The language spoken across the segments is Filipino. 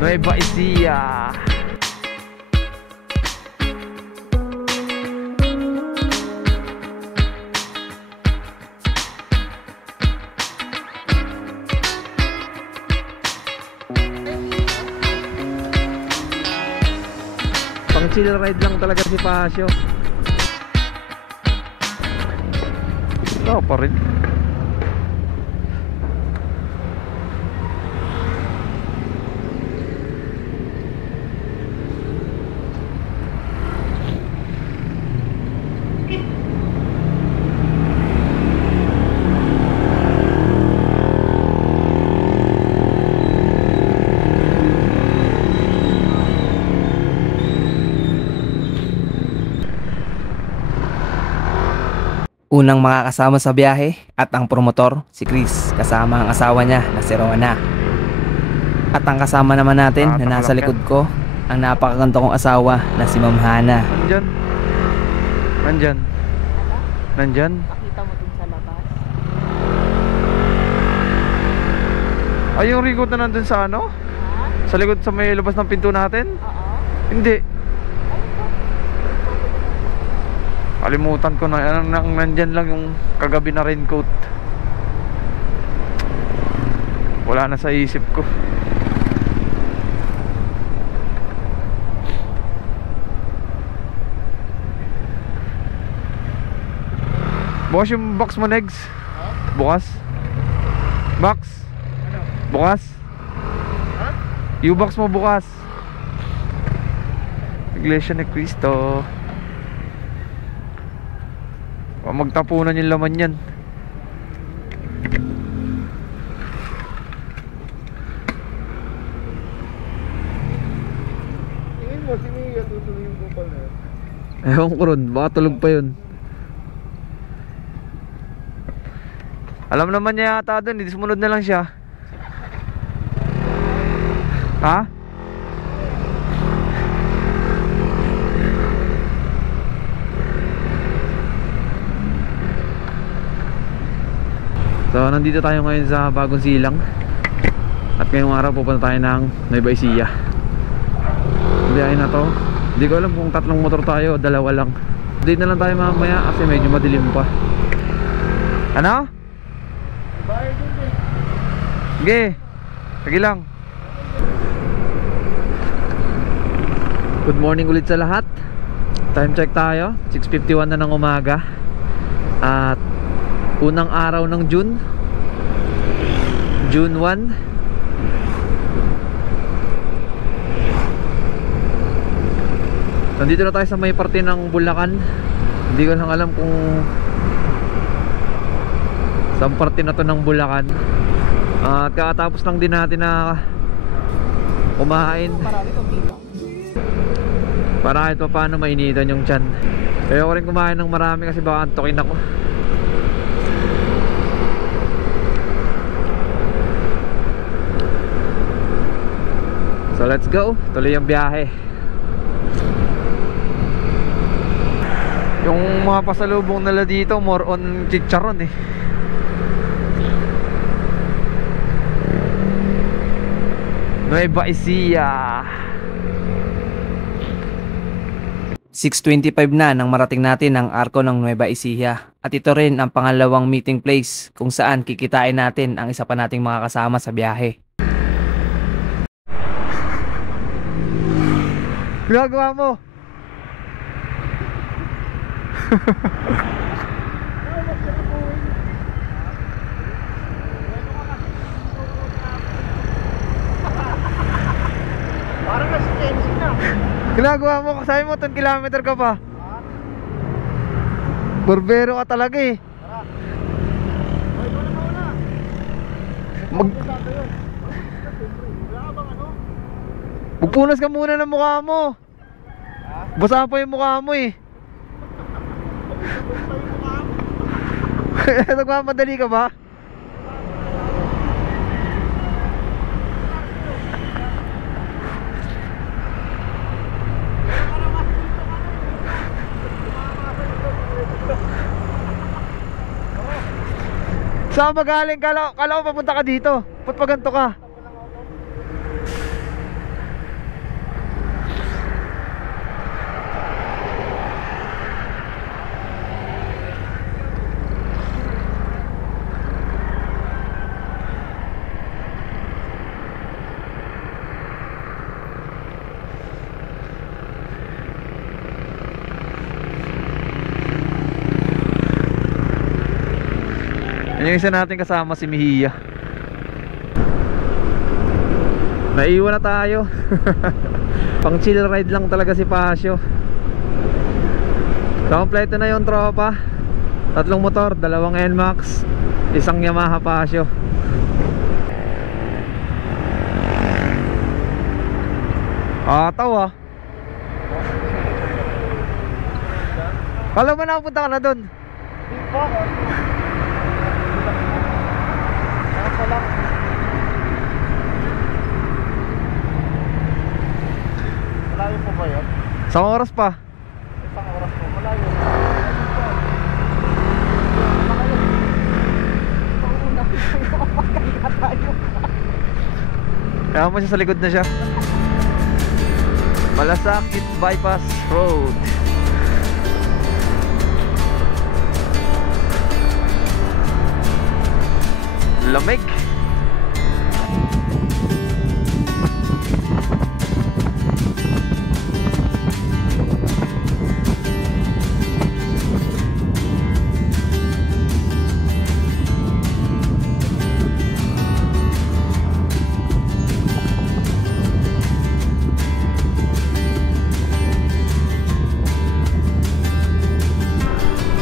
Nueva Ecija. Pang chill ride lang talaga si Pasio. Pa rin. Unang makakasama sa biyahe at ang promotor, si Chris, kasama ang asawa niya na si Rona. At ang kasama naman natin na nasa likod ko, ang napakaganda kong asawa na si Ma'am Hana. Nandyan. Nandyan. Nandyan. Pakita mo dun sa labas. Ay, yung record na nandun sa ano? Ha? Sa likod sa may labas ng pinto natin? Oo. Hindi. Kalimutan ko na, nandyan lang yung kagabi na raincoat. Wala na sa isip ko. Bukas yung box mo, Negs? Bukas? Box? Bukas? Yung box mo bukas? Iglesia ni Cristo. Magtapunan yung laman yan. Tingin mo, siniya tutuloy yung kupal na yun. Ewan ko ron, baka tulog pa yun. Alam naman niya yata dun, hindi sumunod na lang siya. Ha? So nandito tayo ngayon sa Bagong Silang. At ngayong araw pupunta tayo ng Nueva Ecija. Biyahe na to. Hindi ko alam kung tatlong motor tayo o dalawa lang. Date na lang tayo mamaya kasi medyo madilim pa. Ano? Sige. Sige lang. Good morning ulit sa lahat. Time check tayo, 6:51 na ng umaga. At unang araw ng June 1. Nandito na tayo sa may parte ng Bulacan. Hindi ko lang alam kung saan parte na to ng Bulacan. At kakatapos lang din natin na kumain para kahit pa paano mainitan yung tiyan. Kaya ko rin kumain ng marami kasi baka antokin ako. So let's go, tuloy yung biyahe. Yung mga pasalubong nila dito more on chicharon eh. Nueva Ecija. 6:25 na nang marating natin ang arko ng Nueva Ecija. At ito rin ang pangalawang meeting place kung saan kikitain natin ang isa pa nating mga kasama sa biyahe. Ginagawa mo? Parang nasa tension na. Ginagawa mo, sabi mo 10 kilometer ka pa. Barbero ka talaga eh. Magpunas ka muna ng mukha mo. Basa pa yung mukha mo eh. Nagmamadali ka ba? Saan ba galing? Kala ko papunta ka dito. Ba't pa ganito ka? Yung isa natin kasama si Mihia. Naiwan na tayo. Pang chill ride lang talaga si Pasio. Kompleto na yung tropa. 3 motor, 2 NMAX, 1 Yamaha Pasio. Ataw ah. Kala mo nakapunta ka na dun? Di pa. Ano pa lang? Malayo pa ba yan? Isang oras pa. Isang oras po. Malayo. Kaya mo siya sa likod na siya. Malasakit Bypass Road. Lamig.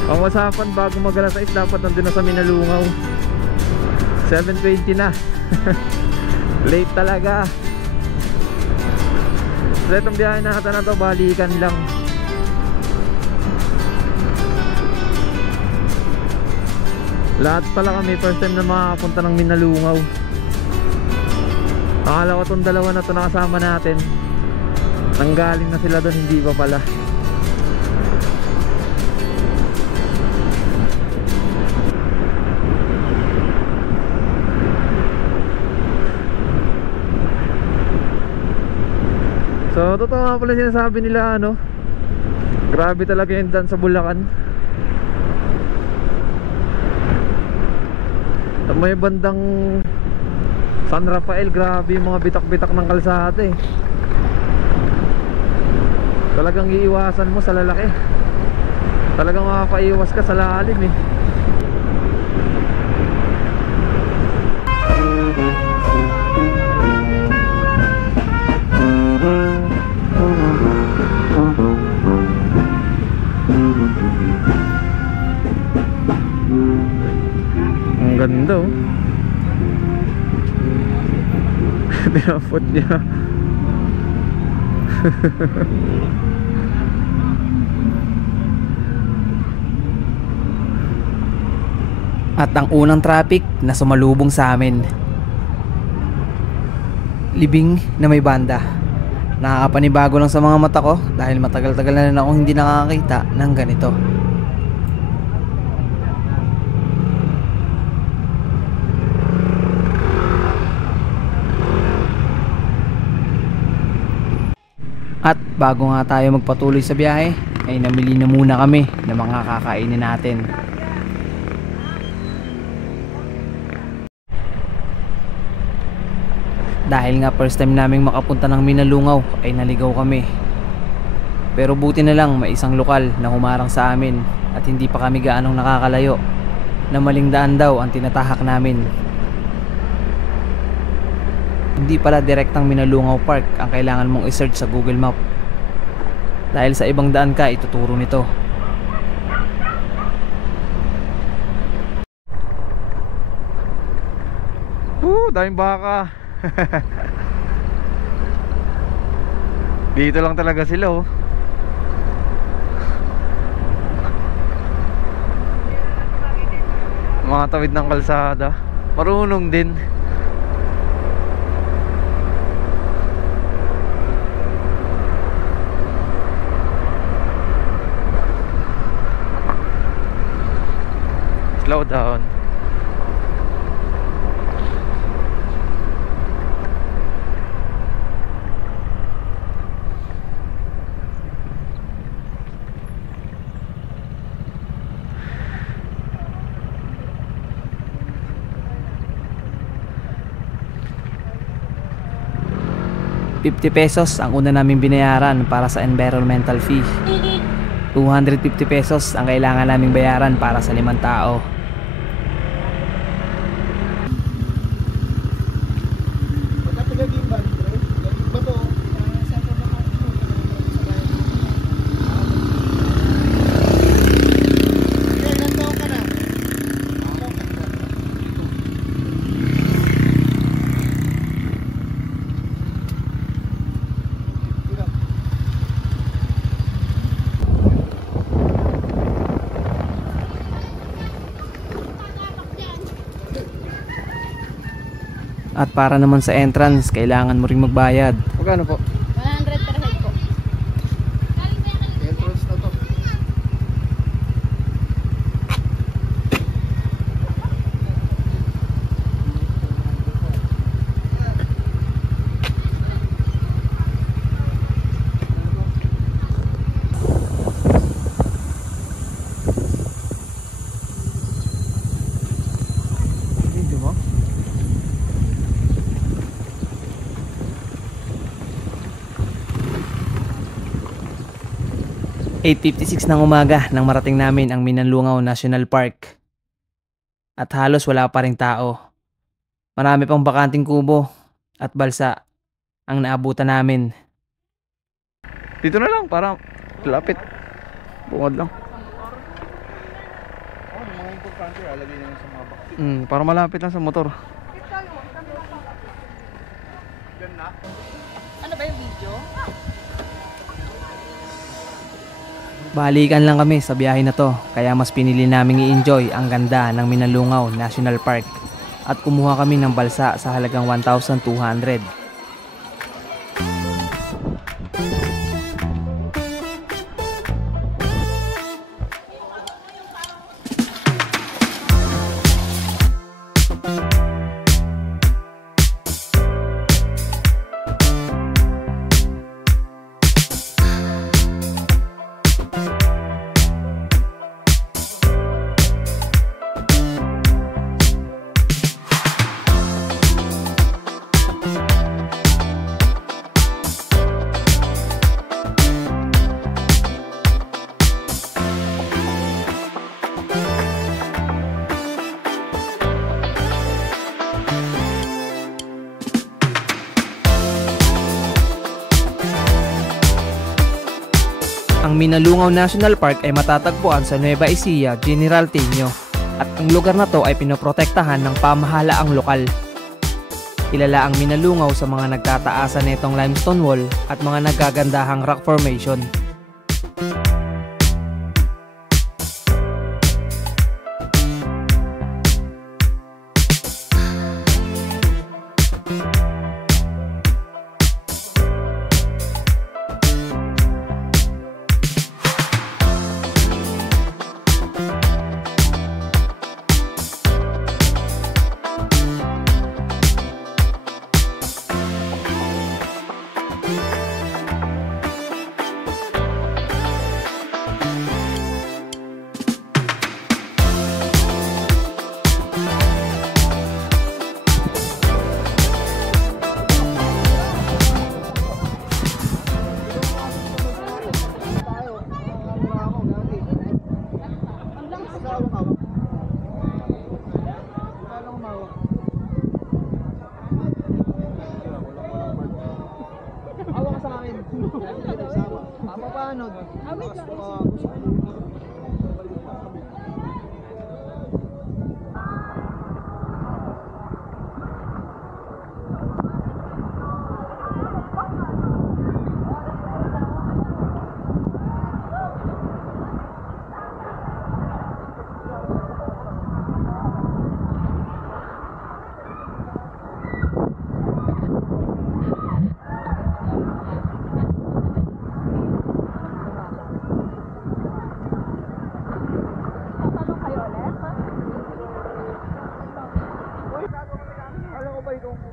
Ang usapan bago mag-alas 6 dapat nandun na sa Minalungaw. 7:20 na. Late talaga. So itong biyahe natin na to, balikan lang. Lahat pala kami first time na makapunta ng Minalungaw. Akala ko itong dalawa na to nakasama natin, nanggaling na sila doon, hindi pa pala. So totoo nga pala sinasabi nila, ano, grabe talaga yung daan sa Bulacan. Sa may bandang San Rafael, grabe yung mga bitak-bitak ng kalsada eh. Talagang iiwasan mo sa lalaki. Talagang makakaiwas ka sa lalim eh. Ang ganda oh. Pinapot niya. At ang unang traffic na sumalubong sa amin, libing na may banda. Nakakapanibago lang sa mga mata ko dahil matagal-tagal na rin ako hindi nakakita ng ganito. At bago nga tayo magpatuloy sa biyahe, ay namili na muna kami ng mga kakainin natin. Dahil nga first time naming makapunta ng Minalungaw ay naligaw kami. Pero buti na lang may isang lokal na humarang sa amin at hindi pa kami gaanong nakakalayo, na maling daan daw ang tinatahak namin. Hindi pala direktang Minalungaw Park ang kailangan mong i-search sa Google Map, dahil sa ibang daan ka ituturo nito. Daming baka. Dito lang talaga sila oh. Mga tawid ng kalsada, marunong din. Slow down. ₱50 ang una naming binayaran para sa environmental fee. 250 pesos ang kailangan naming bayaran para sa 5 tao. At para naman sa entrance, kailangan mo ring magbayad. Magkano po? 100 per head po. Entrance na to. Video mo? (8:56) ng umaga nang marating namin ang Minalungaw National Park. At halos wala pa ring tao. Marami pang bakanting kubo at balsa ang naabutan namin. Dito na lang, para lapit. Bungad lang. Oh, yung mga importante, alagay na yun sa mga box. Para malapit lang sa motor. Yan na. Ano ba yung video? Balikan lang kami sa biyahe na to, kaya mas pinili naming i-enjoy ang ganda ng Minalungaw National Park at kumuha kami ng balsa sa halagang 1,200. Ang Minalungaw National Park ay matatagpuan sa Nueva Ecija, General Triño, at ang lugar na to ay pinoprotektahan ng pamahalaang lokal. Kilala ang Minalungaw sa mga nagtataasan nitong limestone wall at mga nagagandahang rock formation.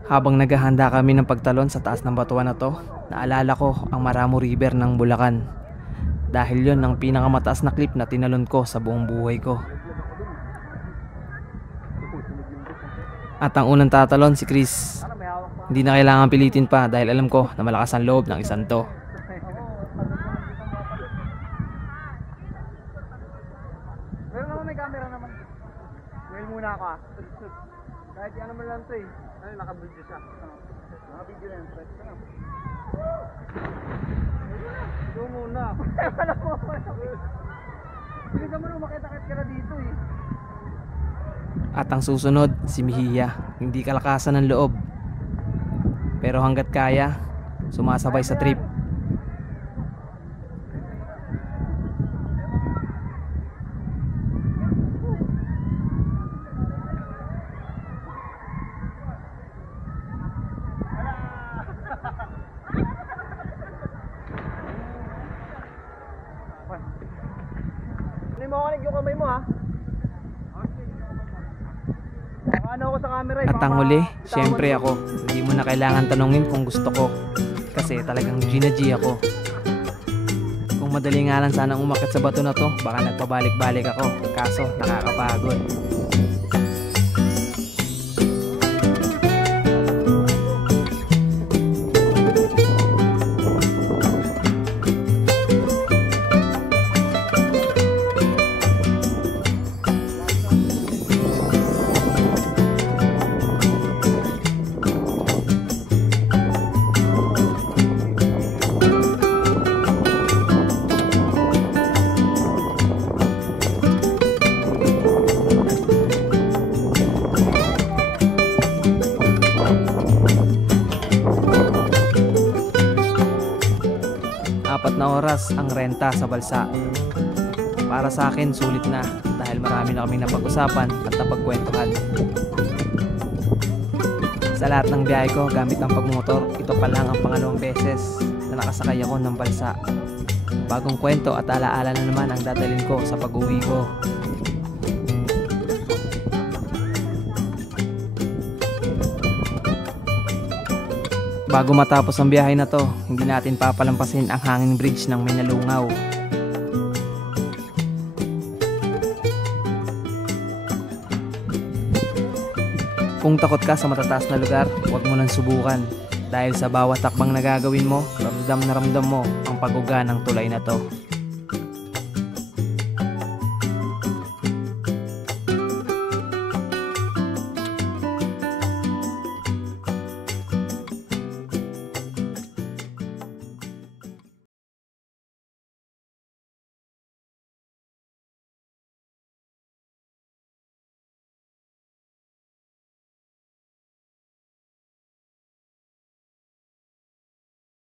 Habang naghahanda kami ng pagtalon sa taas ng batuan na to, naalala ko ang Maramo River ng Bulacan. Dahil yon ang pinakamataas na cliff na tinalon ko sa buong buhay ko. At ang unang tatalon si Chris. Hindi na kailangan pilitin pa dahil alam ko na malakas ang loob ng isang to. Meron naman may camera naman. Ngayon muna ako ah. Kahit ano man lang to eh. Ano, naka-video siya. Naka-video na yung thread ka na. Ito muna. Wala mo ako. Bilisan mo nung makita-kit ka na dito eh. At ang susunod, si Mejia. Hindi kalakasan ng loob. Pero hanggat kaya, sumasabay sa trip. yung kamay mo ha. Ano ako sa camera eh. At ang huli, syempre ako. Hindi mo na kailangan tanungin kung gusto ko. Kasi talagang G na G ako. Kung madali nga lang sanang umakit sa bato na to, baka nagpabalik-balik ako. Kaso nakakapagod. Apat na oras ang renta sa balsa. Para sa akin, sulit na dahil marami na kaming napag-usapan at napagkwentuhan. Sa lahat ng biyahe ko gamit ang pagmotor, ito pa lang ang pangalawang beses na nakasakay ako ng balsa. Bagong kwento at alaala na naman ang dadalhin ko sa pag-uwi ko. Bago matapos ang biyahe na to, hindi natin papalampasin ang hanging bridge ng Minalungaw. Kung takot ka sa matataas na lugar, huwag mo nang subukan. Dahil sa bawat takbang na gagawin mo, ramdam na ramdam mo ang pagguga ng tulay na to.